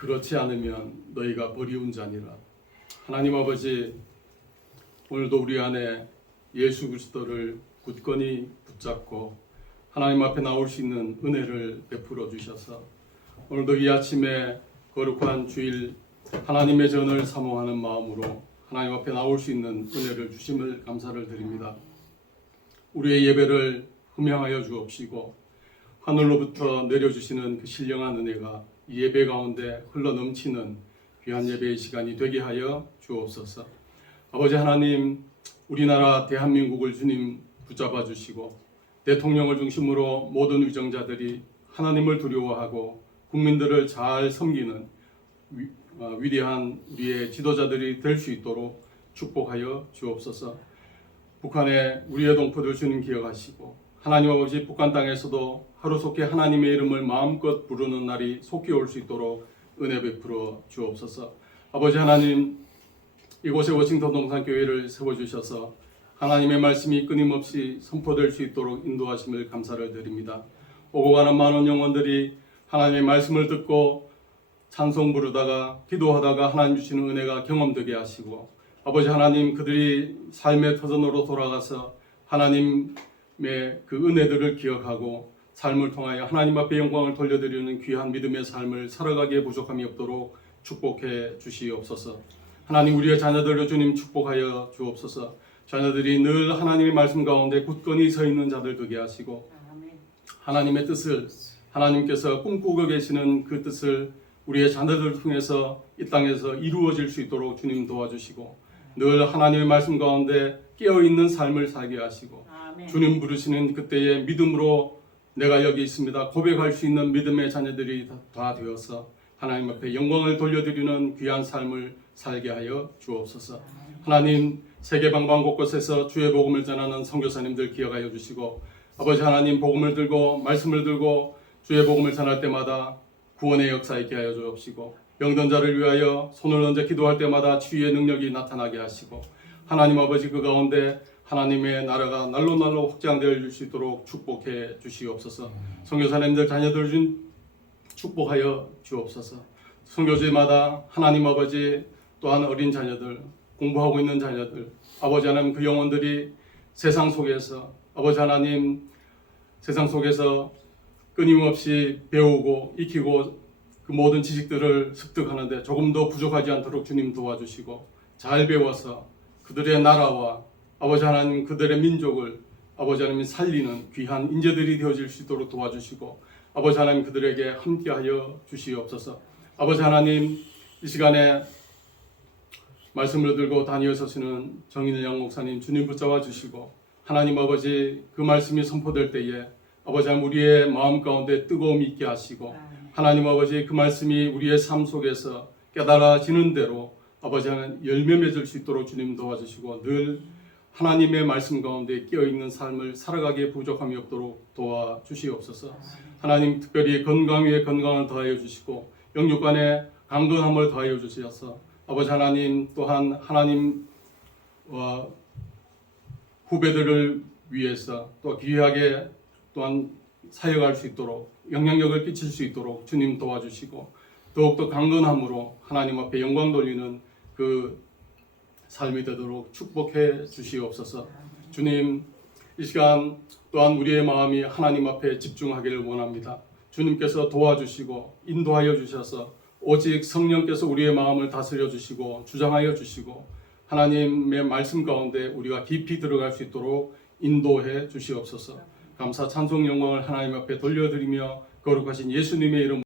그렇지 않으면 너희가 버리운 자니라. 하나님 아버지 오늘도 우리 안에 예수 그리스도를 굳건히 붙잡고 하나님 앞에 나올 수 있는 은혜를 베풀어 주셔서 오늘도 이 아침에 거룩한 주일 하나님의 전을 사모하는 마음으로 하나님 앞에 나올 수 있는 은혜를 주심을 감사를 드립니다. 우리의 예배를 흠양하여 주옵시고 하늘로부터 내려주시는 그 신령한 은혜가 이 예배 가운데 흘러 넘치는 귀한 예배의 시간이 되게 하여 주옵소서. 아버지 하나님, 우리나라 대한민국을 주님 붙잡아 주시고 대통령을 중심으로 모든 위정자들이 하나님을 두려워하고 국민들을 잘 섬기는 위, 어, 위대한 우리의 지도자들이 될 수 있도록 축복하여 주옵소서. 북한의 우리의 동포들 주님 기억하시고 하나님 아버지 북한 땅에서도 하루속히 하나님의 이름을 마음껏 부르는 날이 속히 올 수 있도록 은혜 베풀어 주옵소서. 아버지 하나님 이곳에 워싱턴 동산 교회를 세워 주셔서 하나님의 말씀이 끊임없이 선포될 수 있도록 인도하심을 감사를 드립니다. 오고 가는 많은 영혼들이 하나님의 말씀을 듣고 찬송 부르다가 기도하다가 하나님 주시는 은혜가 경험되게 하시고 아버지 하나님 그들이 삶의 터전으로 돌아가서 하나님의 그 은혜들을 기억하고 삶을 통하여 하나님 앞에 영광을 돌려드리는 귀한 믿음의 삶을 살아가기에 부족함이 없도록 축복해 주시옵소서. 하나님 우리의 자녀들을 주님 축복하여 주옵소서. 자녀들이 늘 하나님의 말씀 가운데 굳건히 서 있는 자들 되게 하시고 하나님의 뜻을 하나님께서 꿈꾸고 계시는 그 뜻을 우리의 자녀들을 통해서 이 땅에서 이루어질 수 있도록 주님 도와주시고 늘 하나님의 말씀 가운데 깨어 있는 삶을 살게 하시고 아멘. 주님 부르시는 그때의 믿음으로 내가 여기 있습니다. 고백할 수 있는 믿음의 자녀들이 다- 다 되어서 하나님 앞에 영광을 돌려드리는 귀한 삶을 살게 하여 주옵소서. 하나님 세계 방방 곳곳에서 주의 복음을 전하는 선교사님들 기억하여 주시고 아버지 하나님 복음을 들고 말씀을 들고 주의 복음을 전할 때마다 구원의 역사 있게 하여 주옵시고 병든 자를 위하여 손을 얹어 기도할 때마다 치유의 능력이 나타나게 하시고 하나님 아버지 그 가운데 하나님의 나라가 날로 날로 확장되어 줄수 있도록 축복해 주시옵소서. 선교사님들 자녀들 준 축복하여 주옵소서. 선교지마다 하나님 아버지 또한 어린 자녀들 공부하고 있는 자녀들 아버지 하나님 그 영혼들이 세상 속에서 아버지 하나님 세상 속에서 끊임없이 배우고 익히고 그 모든 지식들을 습득하는데 조금 더 부족하지 않도록 주님 도와주시고 잘 배워서 그들의 나라와 아버지 하나님 그들의 민족을 아버지 하나님 살리는 귀한 인재들이 되어질 수 있도록 도와주시고 아버지 하나님 그들에게 함께하여 주시옵소서. 아버지 하나님 이 시간에 말씀을 들고 다니어 서시는 정인일 양 목사님 주님 붙잡아 주시고 하나님 아버지 그 말씀이 선포될 때에 아버지 하나님 우리의 마음 가운데 뜨거움이 있게 하시고 하나님 아버지 그 말씀이 우리의 삶 속에서 깨달아지는 대로 아버지 하나님 열매 맺을 수 있도록 주님 도와주시고 늘 하나님의 말씀 가운데 끼어 있는 삶을 살아가기에 부족함이 없도록 도와주시옵소서. 하나님 특별히 건강 위에 건강을 더하여 주시고 영육 간에 강건함을 더하여 주셔서 아버지 하나님 또한 하나님 어, 후배들을 위해서 또 귀하게 또한 사역할 수 있도록 영향력을 끼칠 수 있도록 주님 도와주시고 더욱더 강건함으로 하나님 앞에 영광 돌리는 그 삶이 되도록 축복해 주시옵소서. 주님 이 시간 또한 우리의 마음이 하나님 앞에 집중하기를 원합니다. 주님께서 도와주시고 인도하여 주셔서 오직 성령께서 우리의 마음을 다스려 주시고 주장하여 주시고 하나님의 말씀 가운데 우리가 깊이 들어갈 수 있도록 인도해 주시옵소서. 감사 찬송 영광을 하나님 앞에 돌려드리며 거룩하신 예수님의 이름